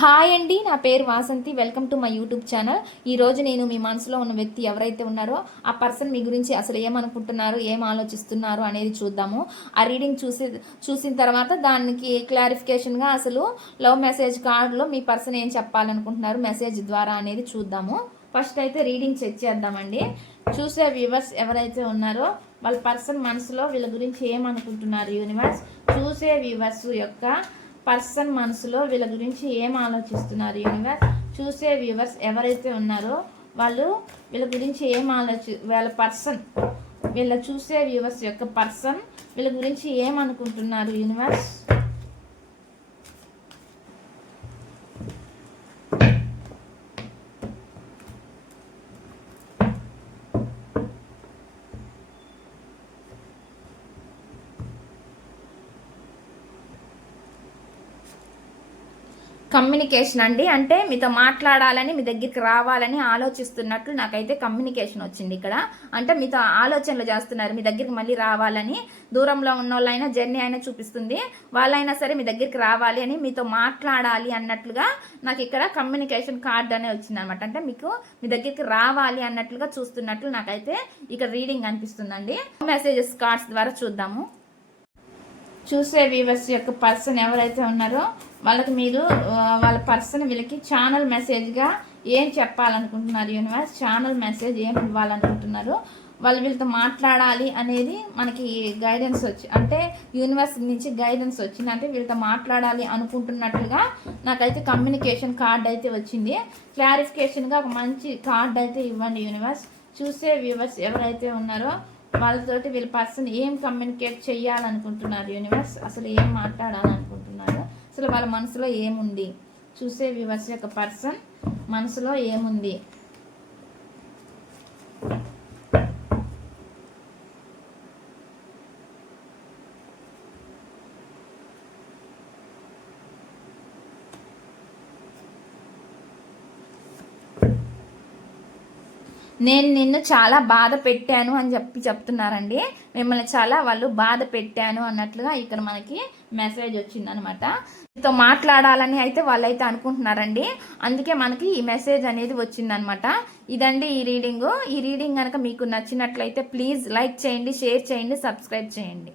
Hi అండి నా పేరు Vasanthi. Welcome to my YouTube channel. ఈ రోజు నేను మీ మనసులో ఉన్న వ్యక్తి ఎవరైతే ఉన్నారో ఆ పర్సన్ మీ గురించి అసలు ఏమనుకుంటున్నారు ఏం ఆలోచిస్తున్నారు అనేది చూద్దాము. ఆ రీడింగ్ చూసి చూసిన తర్వాత దానికి క్లారిఫికేషన్గా అసలు లవ్ మెసేజ్ కార్డులో మీ పర్సన్ ఏం చెప్పాలనుకుంటున్నారు మెసేజ్ ద్వారా అనేది చూద్దాము. ఫస్ట్ అయితే రీడింగ్ చెక్ చేద్దామండి. చూసే వ్యూవర్స్ ఎవరైతే ఉన్నారో వాళ్ళ పర్సన్ మనసులో వీళ్ళ గురించి ఏమనుకుంటున్నారు యూనివర్స్ చూసే వ్యూవర్స్ యొక్క పర్సన్ మనసులో వీళ్ళ గురించి ఏం ఆలోచిస్తున్నారు యూనివర్స్? చూసే వ్యూవర్స్ ఎవరైతే ఉన్నారో వాళ్ళు వీళ్ళ గురించి ఏం ఆలోచి వీళ్ళ పర్సన్ వీళ్ళ చూసే వ్యూవర్స్ యొక్క పర్సన్ వీళ్ళ గురించి ఏమనుకుంటున్నారు యూనివర్స్? కమ్యూనికేషన్ అండి. అంటే మీతో మాట్లాడాలని మీ దగ్గరికి రావాలని ఆలోచిస్తున్నట్లు నాకైతే కమ్యూనికేషన్ వచ్చింది ఇక్కడ. అంటే మీతో ఆలోచనలు చేస్తున్నారు మీ దగ్గరికి మళ్ళీ రావాలని. దూరంలో ఉన్న వాళ్ళైనా జర్నీ అయినా చూపిస్తుంది. వాళ్ళైనా సరే మీ దగ్గరికి రావాలి అని మీతో మాట్లాడాలి అన్నట్లుగా నాకు ఇక్కడ కమ్యూనికేషన్ కార్డ్ అనే వచ్చింది అనమాట అంటే మీకు మీ దగ్గరికి రావాలి అన్నట్లుగా చూస్తున్నట్లు నాకైతే ఇక్కడ రీడింగ్ అనిపిస్తుందండి. మెసేజెస్ కార్డ్స్ ద్వారా చూద్దాము. చూసే వ్యూవర్స్ యొక్క పర్సన్ ఎవరైతే ఉన్నారో వాళ్ళకి మీరు వాళ్ళ పర్సన్ వీళ్ళకి ఛానల్ మెసేజ్గా ఏం చెప్పాలనుకుంటున్నారు యూనివర్స్ ఛానల్ మెసేజ్ ఏం ఇవ్వాలనుకుంటున్నారు? వాళ్ళు వీళ్ళతో మాట్లాడాలి అనేది మనకి గైడెన్స్ వచ్చి అంటే యూనివర్స్ నుంచి గైడెన్స్ వచ్చింది అంటే వీళ్ళతో మాట్లాడాలి అనుకుంటున్నట్లుగా నాకైతే కమ్యూనికేషన్ కార్డ్ అయితే వచ్చింది. క్లారిఫికేషన్గా ఒక మంచి కార్డ్ అయితే ఇవ్వండి యూనివర్స్ చూసే వ్యూవర్స్ ఎవరైతే ఉన్నారో వాళ్ళతోటి వీళ్ళ పర్సన్ ఏం కమ్యూనికేట్ చేయాలనుకుంటున్నారు యూనివర్స్ అసలు ఏం మాట్లాడాలనుకుంటున్నారు? అసలు వాళ్ళ మనసులో ఏముంది? చూసే వ్యూవర్స్ యొక్క పర్సన్ మనసులో ఏముంది? నేను నిన్ను చాలా బాధ పెట్టాను అని చెప్పి చెప్తున్నారండి. మిమ్మల్ని చాలా వాళ్ళు బాధ పెట్టాను అన్నట్లుగా ఇక్కడ మనకి మెసేజ్ వచ్చిందనమాట. మీతో మాట్లాడాలని అయితే వాళ్ళైతే అనుకుంటున్నారండి. అందుకే మనకి ఈ మెసేజ్ అనేది వచ్చిందనమాట. ఇదండి ఈ రీడింగు ఈ రీడింగ్ కనుక మీకు నచ్చినట్లయితే ప్లీజ్ లైక్ చేయండి షేర్ చేయండి సబ్స్క్రైబ్ చేయండి.